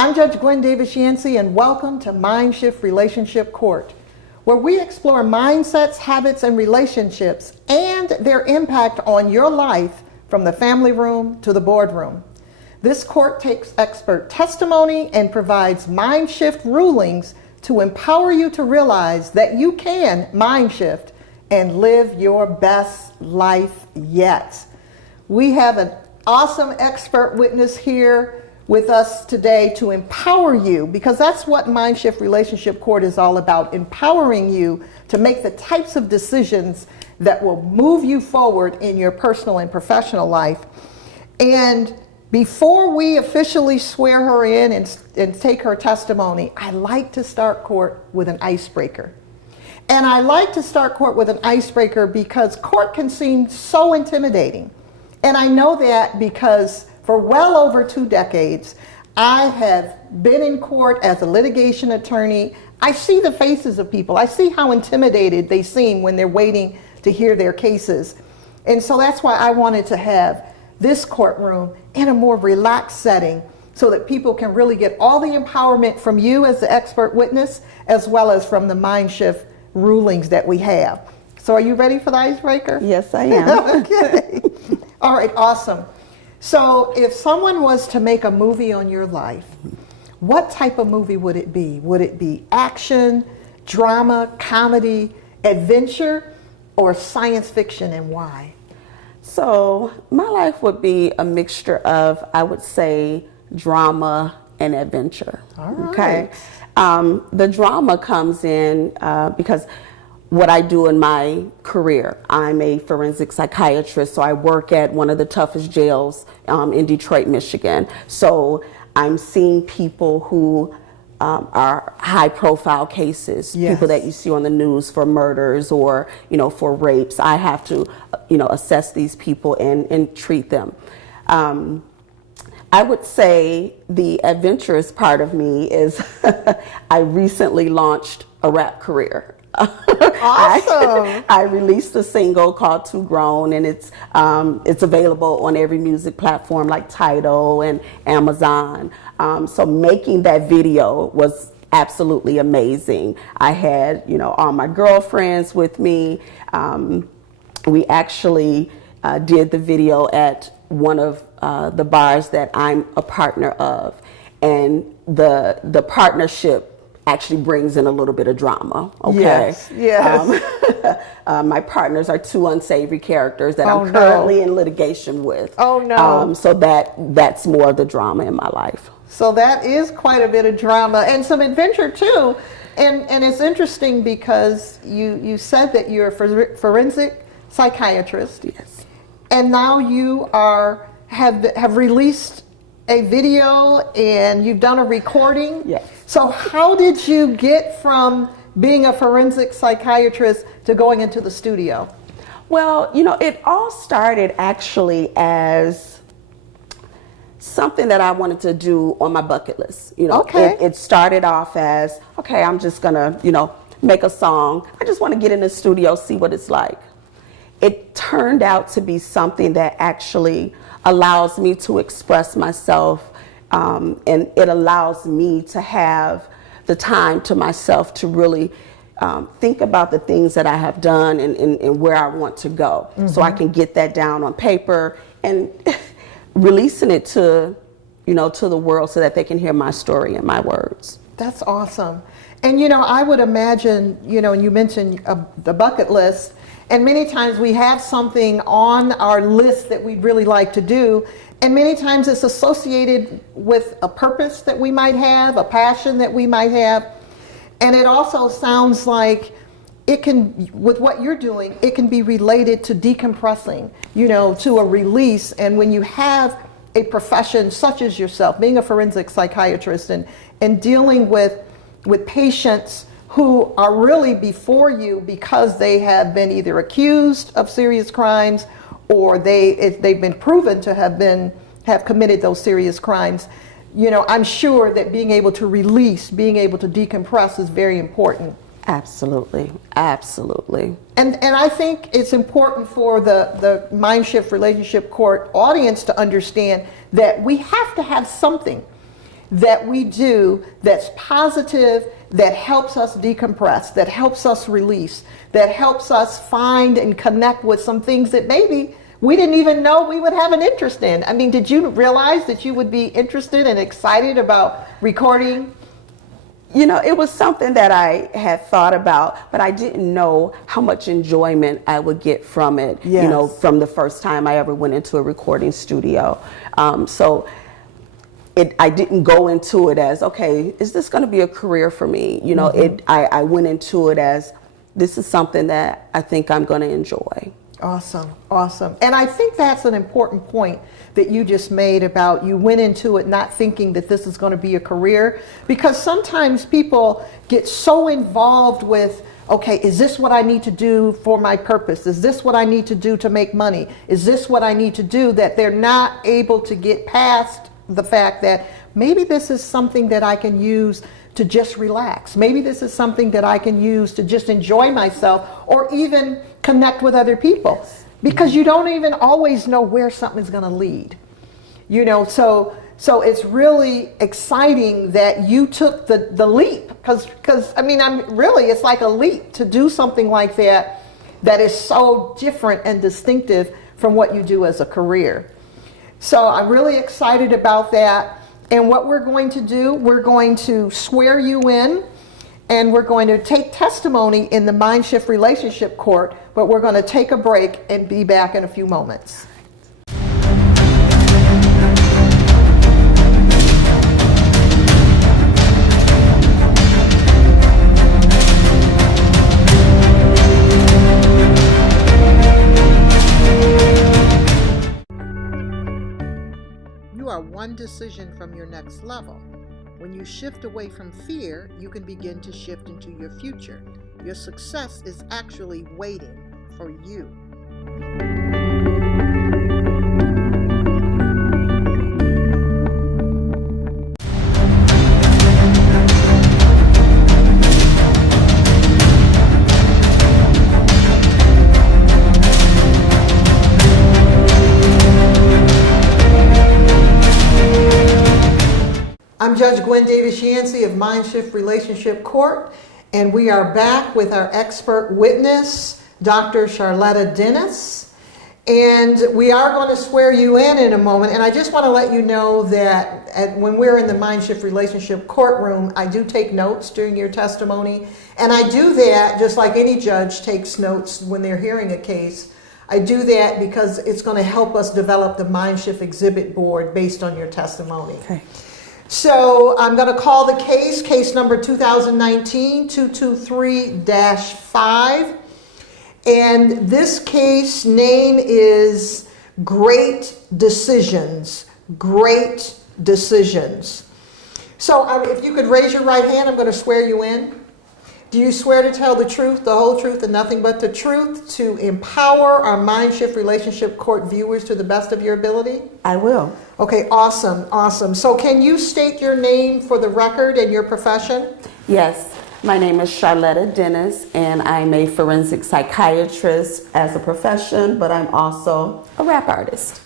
I'm Judge Gwen Davis-Yancey, and welcome to Mindshift Relationship Court, where we explore mindsets, habits, and relationships and their impact on your life from the family room to the boardroom. This court takes expert testimony and provides mindshift rulings to empower you to realize that you can mindshift and live your best life yet. We have an awesome expert witness here with us today to empower you, because that's what Mindshift Relationship Court is all about, empowering you to make the types of decisions that will move you forward in your personal and professional life. And before we officially swear her in and take her testimony, I like to start court with an icebreaker. And I like to start court with an icebreaker because court can seem so intimidating. And I know that because for well over 2 decades, I have been in court as a litigation attorney. I see the faces of people. I see how intimidated they seem when they're waiting to hear their cases. And so that's why I wanted to have this courtroom in a more relaxed setting so that people can really get all the empowerment from you as the expert witness, as well as from the Mindshift rulings that we have. So are you ready for the icebreaker? Yes, I am. Okay. All right, awesome. So if someone was to make a movie on your life, what type of movie would it be? Would it be action, drama, comedy, adventure, or science fiction, and why? So my life would be a mixture of, I would say, drama and adventure. All right. Okay. The drama comes in because what I do in my career. I'm a forensic psychiatrist, so I work at one of the toughest jails in Detroit, Michigan. So I'm seeing people who are high-profile cases, yes, people that you see on the news for murders or, for rapes. I have to, assess these people and treat them. I would say the adventurous part of me is I recently launched a rap career. Awesome. I released a single called Too Grown, and it's available on every music platform like Tidal and Amazon. So making that video was absolutely amazing. I had, all my girlfriends with me. We actually did the at one of the bars that I'm a partner of, and the partnership actually brings in a little bit of drama. Okay. Yes. Yes. My partners are 2 unsavory characters that I'm currently in litigation with. Oh no. So that's more of the drama in my life. So that is quite a bit of drama and some adventure too. And it's interesting because you said that you're a forensic psychiatrist. Yes. And now you have released a video and you've done a recording. Yes. So how did you get from being a forensic psychiatrist to going into the studio? Well, it all started actually as something that I wanted to do on my bucket list. Okay. It started off as, okay, I'm just gonna, make a song. I just want to get in the studio, see what it's like. It turned out to be something that actually allows me to express myself, and it allows me to have the time to myself to really think about the things that I have done and where I want to go. Mm-hmm. So I can get that down on paper and releasing it to the world so that they can hear my story and my words. That's awesome. And I would imagine, and you mentioned the bucket list, and many times we have something on our list that we'd really like to do, and many times it's associated with a purpose that we might have, a passion that we might have. And it also sounds like it can, with what you're doing, it can be related to decompressing, to a release. And when you have a profession such as yourself, being a forensic psychiatrist and dealing with patients who are really before you because they have been either accused of serious crimes or they've been proven to have committed those serious crimes, I'm sure that being able to release, being able to decompress is very important. Absolutely. Absolutely. And I think it's important for the Mindshift Relationship Court audience to understand that we have to have something. that we do that's positive, that helps us decompress, that helps us release, that helps us find and connect with some things that maybe we didn't even know we would have an interest in. I mean, did you realize that you would be interested and excited about recording? You know, it was something that I had thought about, but I didn't know how much enjoyment I would get from it, Yes. you know, from the first time I ever went into a recording studio. I didn't go into it as, okay, is this going to be a career for me? You know, I went into it as, this is something that I think I'm going to enjoy. Awesome, awesome. And I think that's an important point that you just made about you went into it not thinking that this is going to be a career, because sometimes people get so involved with, okay, is this what I need to do for my purpose? Is this what I need to do to make money? Is this what I need to do, that they're not able to get past the fact that maybe this is something that I can use to just relax. Maybe this is something that I can use to just enjoy myself or even connect with other people, because you don't even always know where something's going to lead. You know, so it's really exciting that you took the leap, because I mean, it's like a leap to do something like that is so different and distinctive from what you do as a career. So I'm really excited about that. And what we're going to do, we're going to swear you in, and we're going to take testimony in the Mindshift Relationship Court, but we're going to take a break and be back in a few moments. You are one decision from your next level. When you shift away from fear, you can begin to shift into your future. Your success is actually waiting for you. I'm Judge Gwen Davis-Yancey of Mindshift Relationship Court, and we are back with our expert witness, Dr. Charletta Dennis. And we are going to swear you in a moment. And I just want to let you know that when we're in the Mindshift Relationship courtroom, I do take notes during your testimony. And I do that just like any judge takes notes when they're hearing a case. I do that because it's going to help us develop the Mindshift exhibit board based on your testimony. Okay. So I'm going to call the case number 2019-223-5. And this case name is Great Decisions. Great Decisions. So if you could raise your right hand, I'm going to swear you in. Do you swear to tell the truth, the whole truth, and nothing but the truth, to empower our Mindshift Relationship Court viewers to the best of your ability? I will. Okay, awesome, awesome. So can you state your name for the record and your profession? Yes, my name is Charletta Dennis, and I'm a forensic psychiatrist as a profession, but I'm also a rap artist.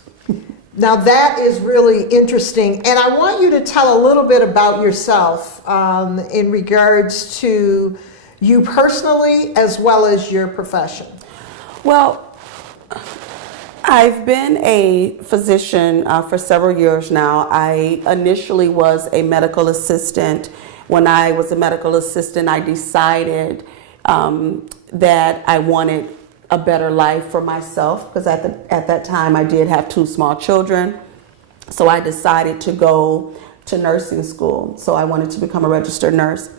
Now that is really interesting, and I want you to tell a little bit about yourself in regards to you personally as well as your profession. Well, I've been a physician for several years now. I initially was a medical assistant. When I was a medical assistant, I decided that I wanted a better life for myself, because at that time I did have 2 small children. So I decided to go to nursing school. So I wanted to become a registered nurse.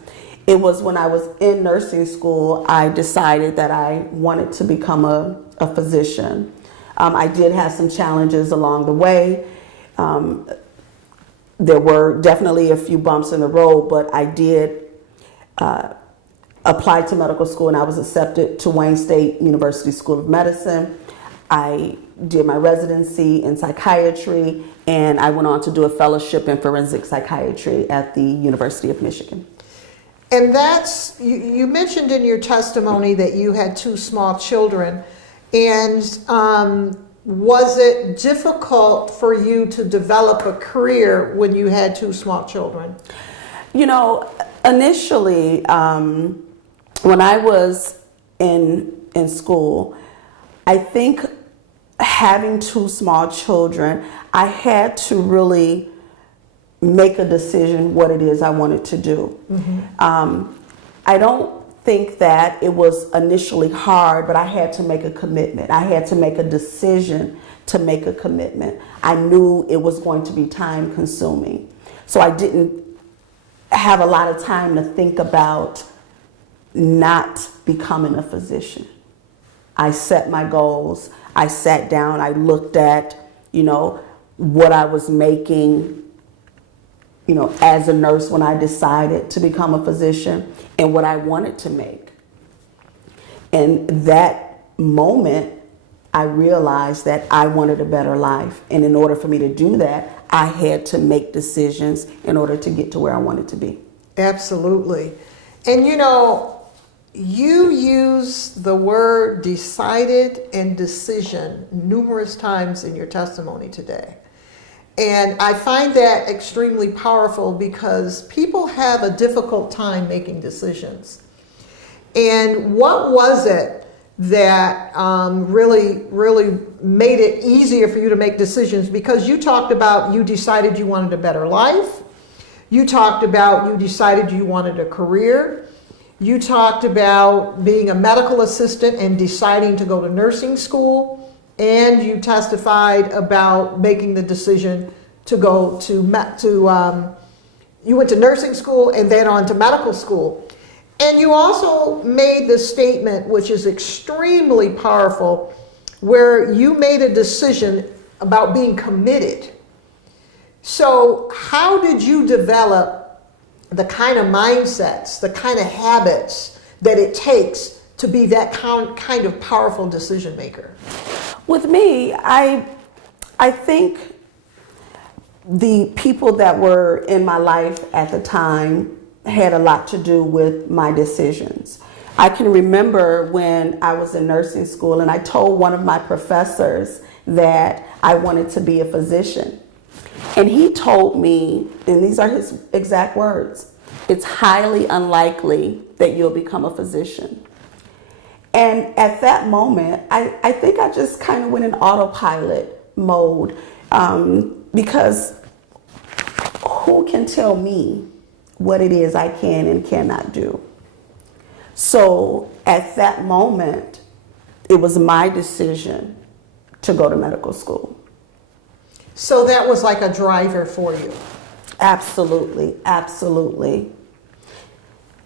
It was when I was in nursing school I decided that I wanted to become a physician. I did have some challenges along the way. There were definitely a few bumps in the road, but I did applied to medical school, and I was accepted to Wayne State University School of Medicine. I did my residency in psychiatry, and I went on to do a fellowship in forensic psychiatry at the University of Michigan. And that's, you mentioned in your testimony that you had 2 small children, and was it difficult for you to develop a career when you had two small children? You know, initially, when I was in school, I think having two small children, I had to really make a decision what it is I wanted to do. I don't think that it was initially hard, but I had to make a commitment. I had to make a decision to make a commitment. I knew it was going to be time consuming. So I didn't have a lot of time to think about not becoming a physician. I set my goals. I sat down, I looked at, what I was making, as a nurse when I decided to become a physician and what I wanted to make. And that moment, I realized that I wanted a better life. And in order for me to do that, I had to make decisions in order to get to where I wanted to be. Absolutely. And you use the word decided and decision numerous times in your testimony today. And I find that extremely powerful because people have a difficult time making decisions. And what was it that really made it easier for you to make decisions? Because you talked about you decided you wanted a better life. You talked about you decided you wanted a career. You talked about being a medical assistant and deciding to go to nursing school. And you testified about making the decision to go you went to nursing school and then on to medical school. And you also made the statement, which is extremely powerful, where you made a decision about being committed. So how did you develop the kind of mindsets, the kind of habits that it takes to be that kind of powerful decision maker? With me, I think the people that were in my life at the time had a lot to do with my decisions. I can remember when I was in nursing school and I told one of my professors that I wanted to be a physician. And he told me, and these are his exact words, "It's highly unlikely that you'll become a physician." And at that moment, I think I just kind of went in autopilot mode because who can tell me what it is I can and cannot do? So at that moment, it was my decision to go to medical school. So that was like a driver for you? Absolutely, absolutely.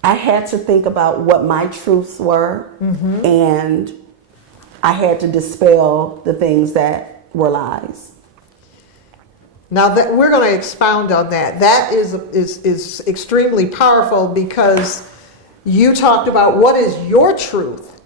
I had to think about what my truths were, and I had to dispel the things that were lies. Now that we're going to expound on that. That is extremely powerful because you talked about what is your truth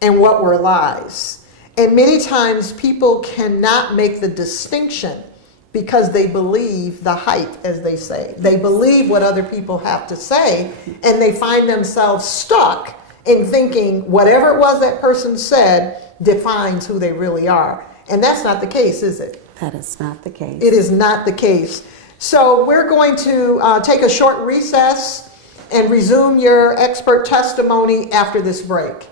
and what were lies. And many times people cannot make the distinction because they believe the hype, as they say. They believe what other people have to say, and they find themselves stuck in thinking whatever it was that person said defines who they really are. And that's not the case, is it? That is not the case. It is not the case. So we're going to take a short recess and resume your expert testimony after this break.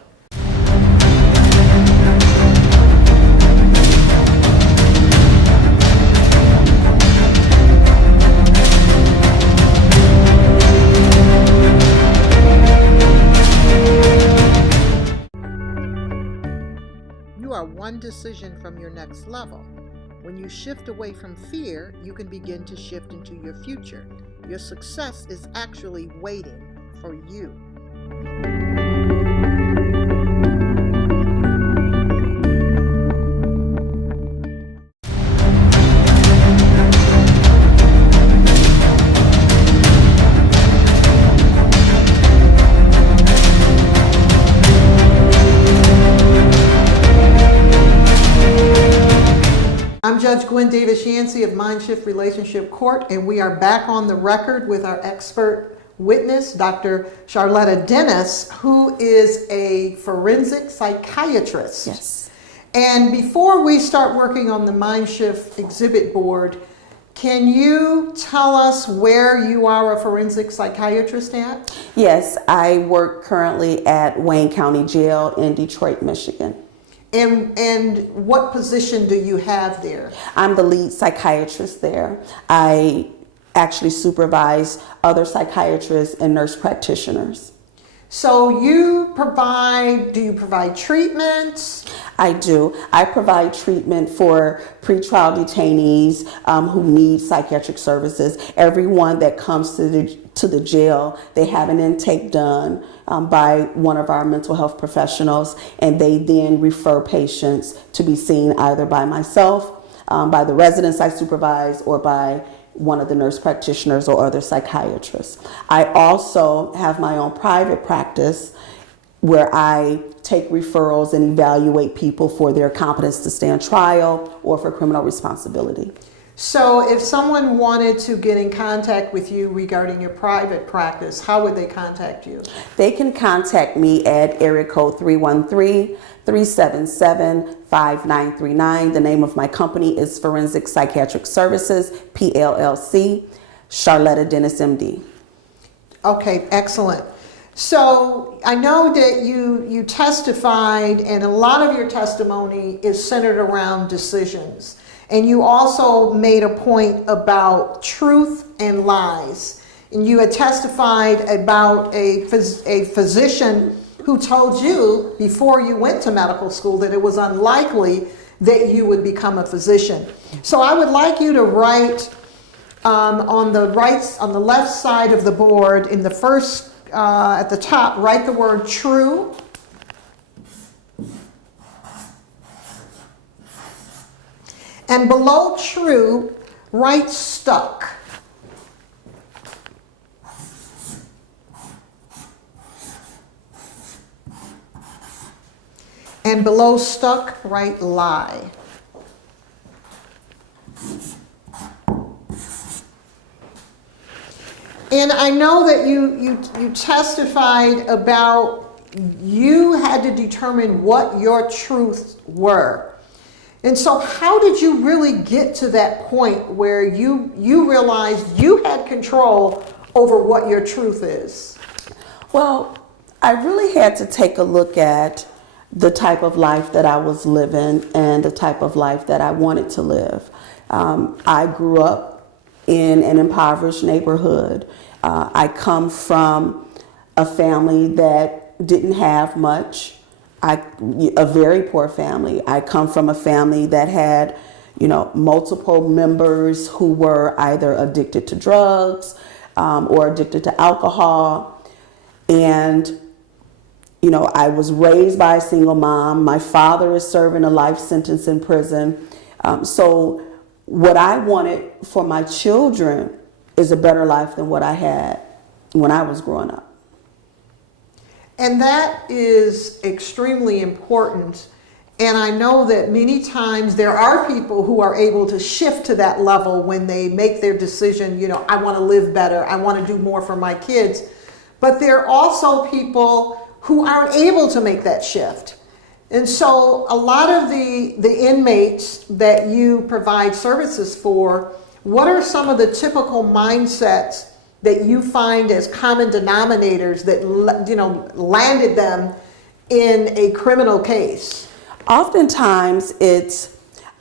You are one decision from your next level. When you shift away from fear, you can begin to shift into your future. Your success is actually waiting for you. I'm Judge Gwen Davis-Yancey of Mindshift Relationship Court, and we are back on the record with our expert witness, Dr. Charletta Dennis, who is a forensic psychiatrist. Yes. And before we start working on the Mindshift exhibit board, can you tell us where you are a forensic psychiatrist at? Yes, I work currently at Wayne County Jail in Detroit, Michigan. And what position do you have there? I'm the lead psychiatrist there. I actually supervise other psychiatrists and nurse practitioners. So do you provide treatments? I do. I provide treatment for pretrial detainees who need psychiatric services. Everyone that comes to the jail, they have an intake done by one of our mental health professionals, and they then refer patients to be seen either by myself, by the residents I supervise, or by one of the nurse practitioners or other psychiatrists. I also have my own private practice where I take referrals and evaluate people for their competence to stand trial or for criminal responsibility. So if someone wanted to get in contact with you regarding your private practice, how would they contact you? They can contact me at area code 313-377-5939. The name of my company is Forensic Psychiatric Services, PLLC, Charletta Dennis, MD. Okay, excellent. So I know that you testified, and a lot of your testimony is centered around decisions. And you also made a point about truth and lies. And you had testified about a physician who told you before you went to medical school that it was unlikely that you would become a physician. So I would like you to write on the left side of the board, in the first, at the top, write the word true. And below true, write stuck. And below stuck, write lie. And I know that you testified about you had to determine what your truths were. And so how did you really get to that point where you realized you had control over what your truth is? Well, I really had to take a look at the type of life that I was living and the type of life that I wanted to live. I grew up in an impoverished neighborhood. I come from a family that didn't have much. A very poor family. I come from a family that had, multiple members who were either addicted to drugs or addicted to alcohol. And, I was raised by a single mom. My father is serving a life sentence in prison. So what I wanted for my children is a better life than what I had when I was growing up. And that is extremely important. And I know that many times there are people who are able to shift to that level when they make their decision, I want to live better, I want to do more for my kids. But there are also people who aren't able to make that shift. And so a lot of the inmates that you provide services for, what are some of the typical mindsets that you find as common denominators that landed them in a criminal case? Oftentimes it's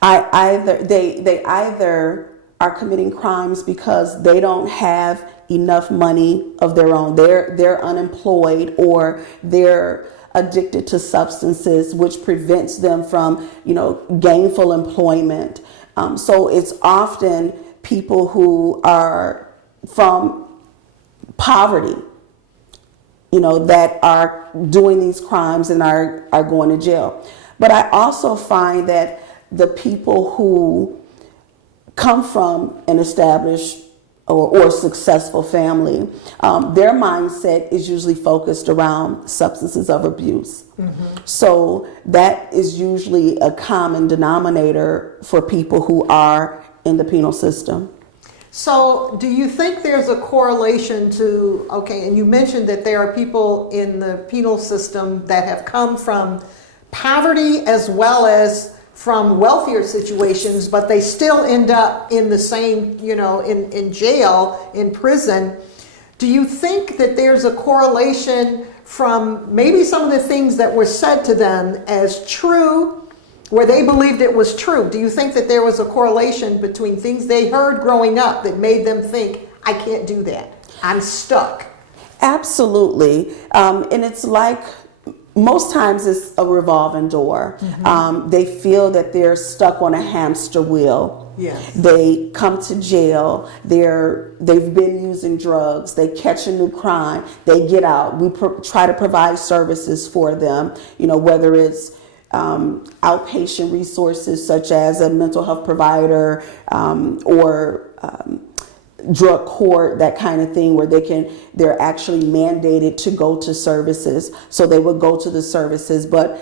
they either are committing crimes because they don't have enough money of their own. They're unemployed, or they're addicted to substances, which prevents them from gainful employment. So it's often people who are from poverty, that are doing these crimes and are going to jail. But I also find that the people who come from an established or successful family, their mindset is usually focused around substances of abuse. Mm-hmm. So that is usually a common denominator for people who are in the penal system. So do you think there's a correlation to, and you mentioned that there are people in the penal system that have come from poverty as well as from wealthier situations, but they still end up in the same, in jail, in prison. Do you think that there's a correlation from maybe some of the things that were said to them as true, where they believed it was true? Do you think that there was a correlation between things they heard growing up that made them think, I can't do that, I'm stuck? Absolutely. And it's like, most times it's a revolving door. They feel that they're stuck on a hamster wheel. Yes. They come to jail. They've been using drugs. They catch a new crime. They get out. We try to provide services for them, whether it's outpatient resources such as a mental health provider or drug court, that kind of thing, where they're actually mandated to go to services. So they would go to the services, but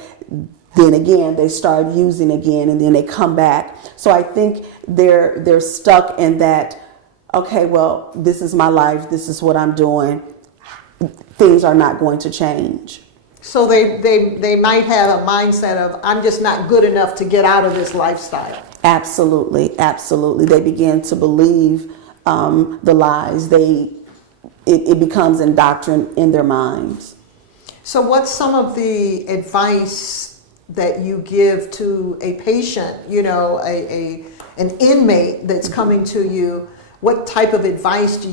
then again they start using again, and then they come back. So I think they're stuck in that, okay, well, this is my life, this is what I'm doing, things are not going to change. So they might have a mindset of, I'm just not good enough to get out of this lifestyle. Absolutely. They begin to believe the lies. It becomes indoctrined in their minds. So what's some of the advice that you give to a patient, an inmate that's coming to you? What type of advice are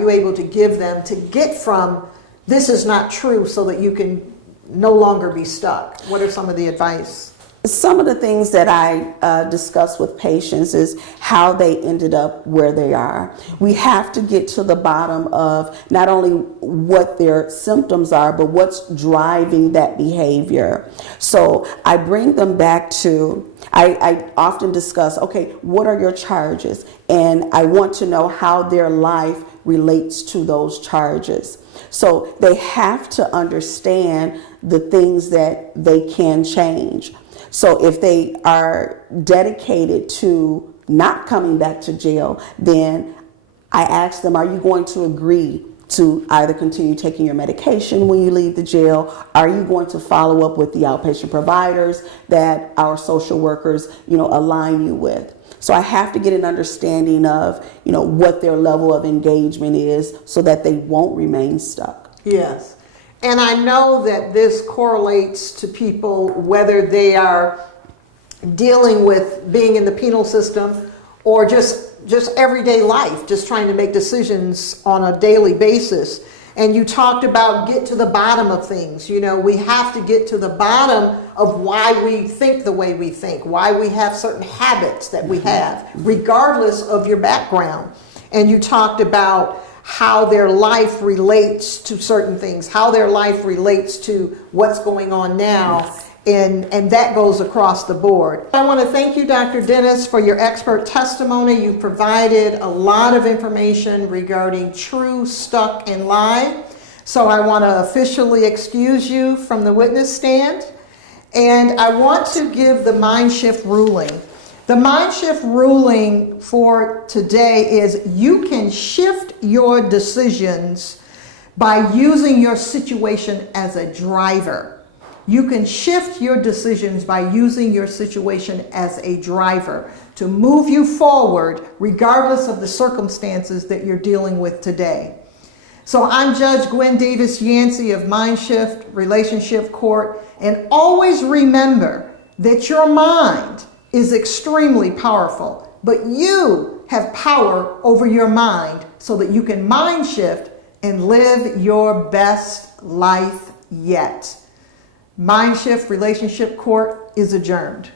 you able to give them to get from this is not true so that you can no longer be stuck? What are some of the advice? Some of the things that I discuss with patients is how they ended up where they are. We have to get to the bottom of not only what their symptoms are, but what's driving that behavior. So I bring them back to, I often discuss, okay, what are your charges? And I want to know how their life relates to those charges. So they have to understand the things that they can change. So if they are dedicated to not coming back to jail, then I ask them, are you going to agree to either continue taking your medication when you leave the jail? Are you going to follow up with the outpatient providers that our social workers, align you with? So I have to get an understanding of, what their level of engagement is so that they won't remain stuck. Yes. And I know that this correlates to people, whether they are dealing with being in the penal system or just everyday life, just trying to make decisions on a daily basis. And you talked about get to the bottom of things. We have to get to the bottom of why we think the way we think, why we have certain habits that we have, regardless of your background. And you talked about how their life relates to certain things, how their life relates to what's going on now. Yes. And that goes across the board. I want to thank you, Dr. Dennis, for your expert testimony. You've provided a lot of information regarding true, stuck, and lie. So I want to officially excuse you from the witness stand. And I want to give the Mindshift ruling. The Mindshift ruling for today is you can shift your decisions by using your situation as a driver. You can shift your decisions by using your situation as a driver to move you forward regardless of the circumstances that you're dealing with today. So I'm Judge Gwen Davis-Yancey of Mindshift Relationship Court, and always remember that your mind is extremely powerful, but you have power over your mind so that you can mind shift and live your best life yet. Mindshift Relationship Court is adjourned.